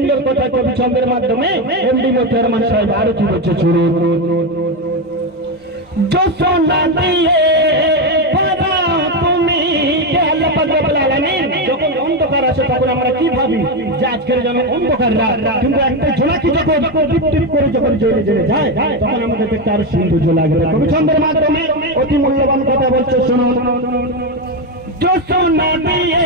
কবিতায় কবি ছন্দের মাধ্যমে এমডি মোহতারমান সাহেব আরও কি বলছে কবি মাধ্যমে অতি মূল্যবান কথা বলছে, শুনুন। জোসনা দিয়ে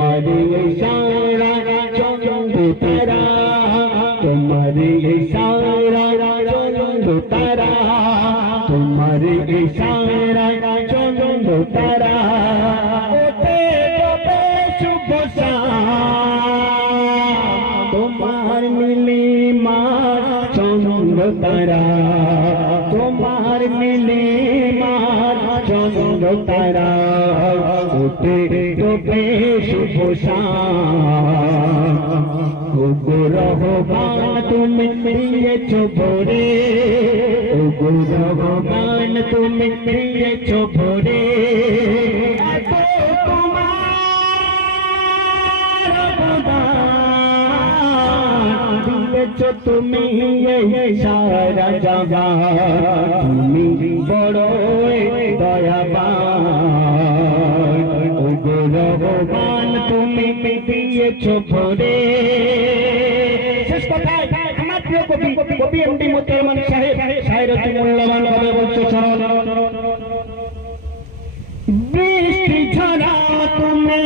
তোমারি ইশারা চন্দ্র তারা তোমারি ইশারা চন্দ্র তারা তোমারি ইশারা চন্দ্র তারা ওতে ডোবে শুভ তোমার মিলি মার চন্দ্র তারা ताराभोष रहोबान तूं मिंत्रीअ चोपोरे गु रोबान तूं मिंत्रिय चोपोरे দিয়েছ তুমি এই সারা জাগা তুমি বড় দয়াবান। তুমি দিয়েছ ভোরে। শেষ কথায়, আমার প্রিয় কবি কবি এমডি মোত্তারমান সাহেব সাহেব মূল্যবান ভাবে বলছে শোনো বৃষ্টি ঝরা তুমি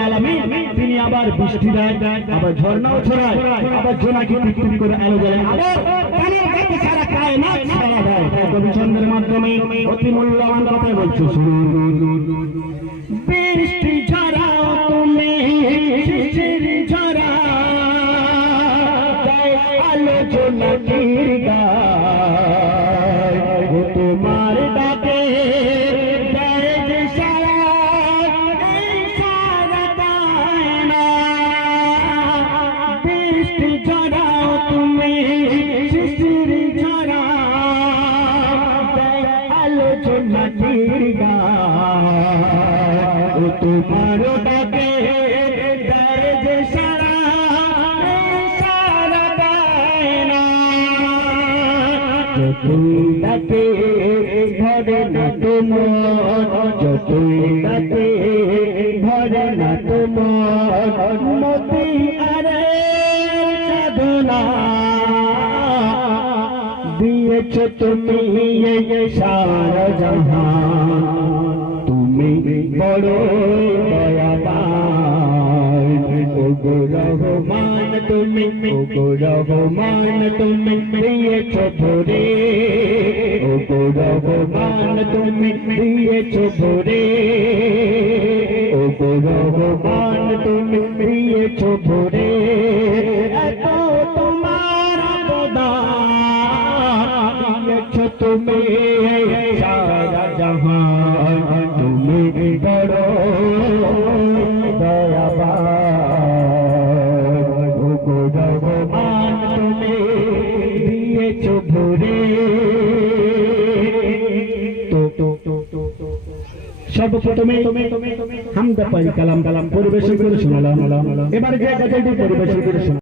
আলামিন তিনি আবার বৃষ্টি দেয় আবার ঝর্ণাও ছড়ায় আবার জোনাকি টিকটিক করে আলো জ্বলে আবার সারা দেয়। মাধ্যমে অতি মূল্যবান কথা বলছো বৃষ্টি ঝরাও তুমি ঝরা আলো জোনাকির তোমার ডাকে সারা সারা দেয় না। যতই ডাকে ধরে না তোমার যতই ডাকে ধরে না তোমার মতি আরে সাধনা তুমি বড় ওগো রহমান তুমি ওগো রহমান তুমি দিয়েছ ভোরে ওগো রহমান তুমি দিয়েছ ভোরে ওগো রহমান তুমি দিয়েছ ভোরে সর্বপ্রথমে হামদা পাই কালাম কালাম পরিবেশন করে শোনালাম। এবার যে গজলটি পরিবেশন করে শোনালাম।